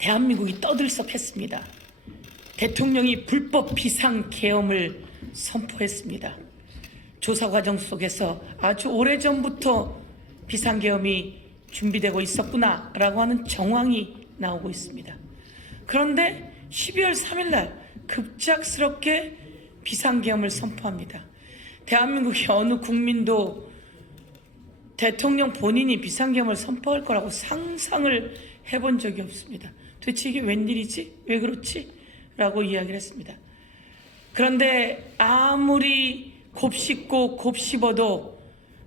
대한민국이 떠들썩했습니다. 대통령이 불법 비상계엄을 선포했습니다. 조사 과정 속에서 아주 오래전부터 비상계엄이 준비되고 있었구나라고 하는 정황이 나오고 있습니다. 그런데 12월 3일 날 급작스럽게 비상계엄을 선포합니다. 대한민국의 어느 국민도 대통령 본인이 비상계엄을 선포할 거라고 상상을 해본 적이 없습니다. 도대체 이게 웬일이지? 왜 그렇지? 라고 이야기를 했습니다. 그런데 아무리 곱씹고 곱씹어도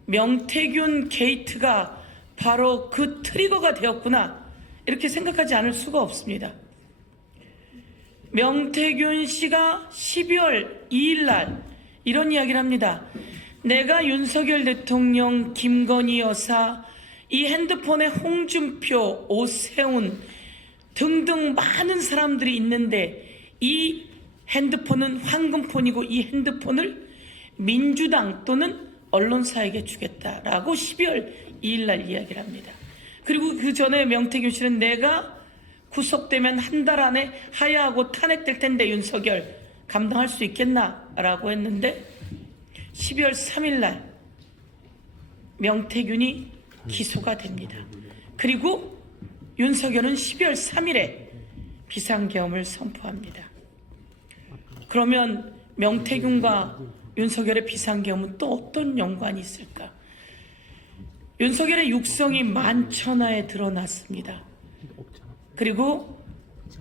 명태균 게이트가 바로 그 트리거가 되었구나, 이렇게 생각하지 않을 수가 없습니다. 명태균 씨가 12월 2일 날 이런 이야기를 합니다. 내가 윤석열 대통령, 김건희 여사, 이 핸드폰에 홍준표, 오세훈 등등 많은 사람들이 있는데 이 핸드폰은 황금폰이고 이 핸드폰을 민주당 또는 언론사에게 주겠다라고 12월 2일 날 이야기를 합니다. 그리고 그 전에 명태균 씨는 내가 구속되면 한 달 안에 하야하고 탄핵될 텐데 윤석열 감당할 수 있겠나라고 했는데 12월 3일 날 명태균이 기소가 됩니다. 그리고 윤석열은 12월 3일에 비상계엄을 선포합니다. 그러면 명태균과 윤석열의 비상계엄은 또 어떤 연관이 있을까? 윤석열의 육성이 만천하에 드러났습니다. 그리고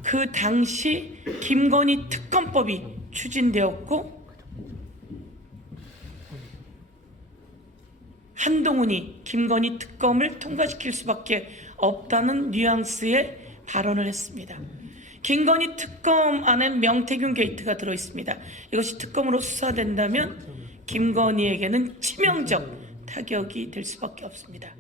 그 당시 김건희 특검법이 추진되었고 한동훈이 김건희 특검을 통과시킬 수밖에 없다는 뉘앙스의 발언을 했습니다. 김건희 특검 안에 명태균 게이트가 들어있습니다. 이것이 특검으로 수사된다면 김건희에게는 치명적 타격이 될 수밖에 없습니다.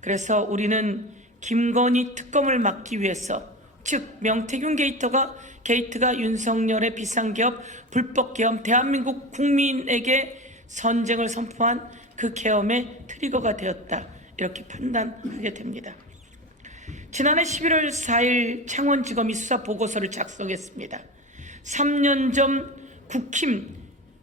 그래서 우리는 김건희 특검을 막기 위해서, 즉 명태균 게이트가 윤석열의 비상계엄, 불법계엄, 대한민국 국민에게 선쟁을 선포한 그 계엄의 트리거가 되었다, 이렇게 판단하게 됩니다. 지난해 11월 4일 창원지검이 수사보고서를 작성했습니다. 3년 전 국힘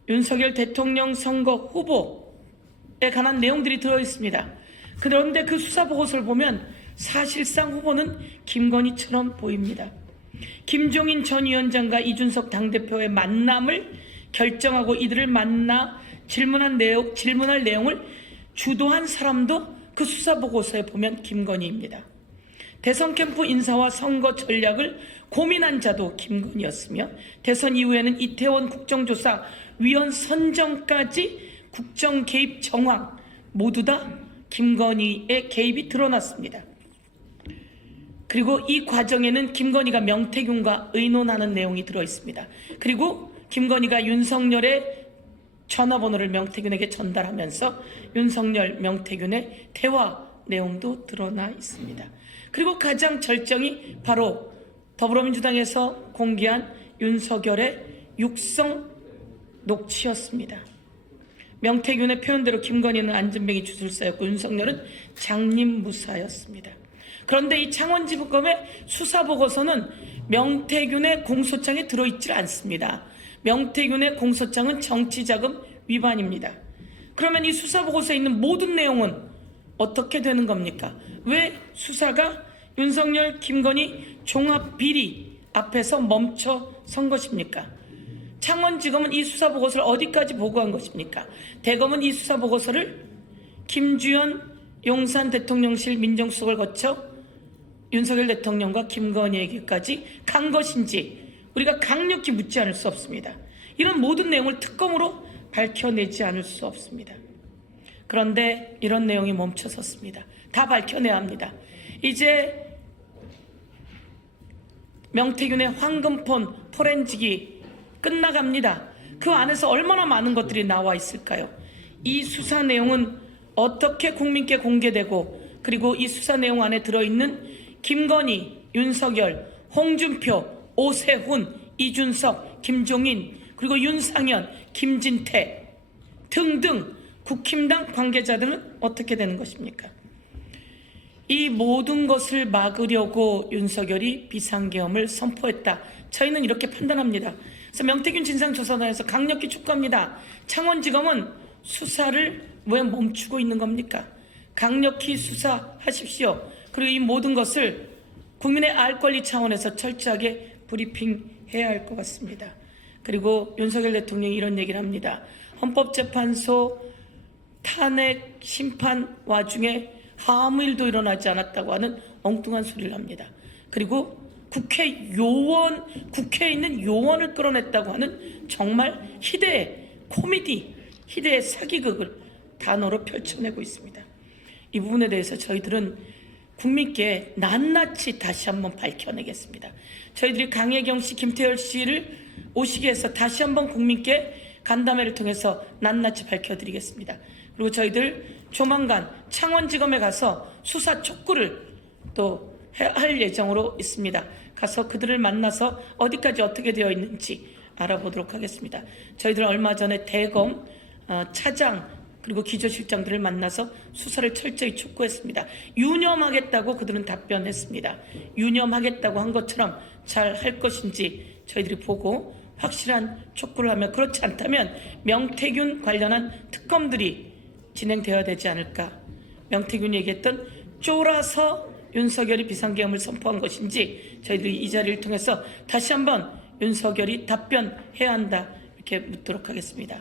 윤석열 대통령 선거 후보에 관한 내용들이 들어있습니다. 그런데 그 수사보고서를 보면 사실상 후보는 김건희처럼 보입니다. 김종인 전 위원장과 이준석 당대표의 만남을 결정하고 이들을 만나 질문할 내용을 주도한 사람도 그 수사보고서에 보면 김건희입니다. 대선 캠프 인사와 선거 전략을 고민한 자도 김건희였으며 대선 이후에는 이태원 국정조사 위원 선정까지 국정 개입 정황 모두 다 김건희의 개입이 드러났습니다. 그리고 이 과정에는 김건희가 명태균과 의논하는 내용이 들어있습니다. 그리고 김건희가 윤석열의 전화번호를 명태균에게 전달하면서 윤석열, 명태균의 대화 내용도 드러나 있습니다. 그리고 가장 절정이 바로 더불어민주당에서 공개한 윤석열의 육성 녹취였습니다. 명태균의 표현대로 김건희는 안전뱅이 주술사였고 윤석열은 장님무사였습니다. 그런데 이 창원지검의 수사보고서는 명태균의 공소장에 들어있질 않습니다. 명태균의 공소장은 정치자금 위반입니다. 그러면 이 수사보고서에 있는 모든 내용은 어떻게 되는 겁니까? 왜 수사가 윤석열, 김건희 종합비리 앞에서 멈춰 선 것입니까? 창원지검은 이 수사보고서를 어디까지 보고한 것입니까? 대검은 이 수사보고서를 김주현 용산 대통령실 민정수석을 거쳐 윤석열 대통령과 김건희에게까지 간 것인지 우리가 강력히 묻지 않을 수 없습니다. 이런 모든 내용을 특검으로 밝혀내지 않을 수 없습니다. 그런데 이런 내용이 멈춰섰습니다. 다 밝혀내야 합니다. 이제 명태균의 황금폰 포렌식이 끝나갑니다. 그 안에서 얼마나 많은 것들이 나와 있을까요? 이 수사 내용은 어떻게 국민께 공개되고, 그리고 이 수사 내용 안에 들어있는 김건희, 윤석열, 홍준표, 오세훈, 이준석, 김종인, 그리고 윤상현, 김진태 등등 국힘당 관계자들은 어떻게 되는 것입니까? 이 모든 것을 막으려고 윤석열이 비상계엄을 선포했다. 저희는 이렇게 판단합니다. 그래서 명태균 진상조사단에서 강력히 촉구합니다. 창원지검은 수사를 왜 멈추고 있는 겁니까? 강력히 수사하십시오. 그리고 이 모든 것을 국민의 알 권리 차원에서 철저하게 브리핑해야 할 것 같습니다. 그리고 윤석열 대통령이 이런 얘기를 합니다. 헌법재판소 탄핵 심판 와중에 아무 일도 일어나지 않았다고 하는 엉뚱한 소리를 합니다. 그리고 국회에 있는 요원을 끌어냈다고 하는 정말 희대의 코미디, 희대의 사기극을 단어로 펼쳐내고 있습니다. 이 부분에 대해서 저희들은 국민께 낱낱이 다시 한번 밝혀내겠습니다. 저희들이 강혜경 씨, 김태열 씨를 오시게 해서 다시 한번 국민께 간담회를 통해서 낱낱이 밝혀드리겠습니다. 그리고 저희들 조만간 창원지검에 가서 수사 촉구를 또 할 예정으로 있습니다. 가서 그들을 만나서 어디까지 어떻게 되어 있는지 알아보도록 하겠습니다. 저희들 얼마 전에 대검 차장 그리고 기조실장들을 만나서 수사를 철저히 촉구했습니다. 유념하겠다고 그들은 답변했습니다. 유념하겠다고 한 것처럼 잘 할 것인지 저희들이 보고 확실한 촉구를 하면, 그렇지 않다면 명태균 관련한 특검들이 진행되어야 되지 않을까. 명태균이 얘기했던 쫄아서 윤석열이 비상계엄을 선포한 것인지 저희들이 이 자리를 통해서 다시 한번 윤석열이 답변해야 한다, 이렇게 묻도록 하겠습니다.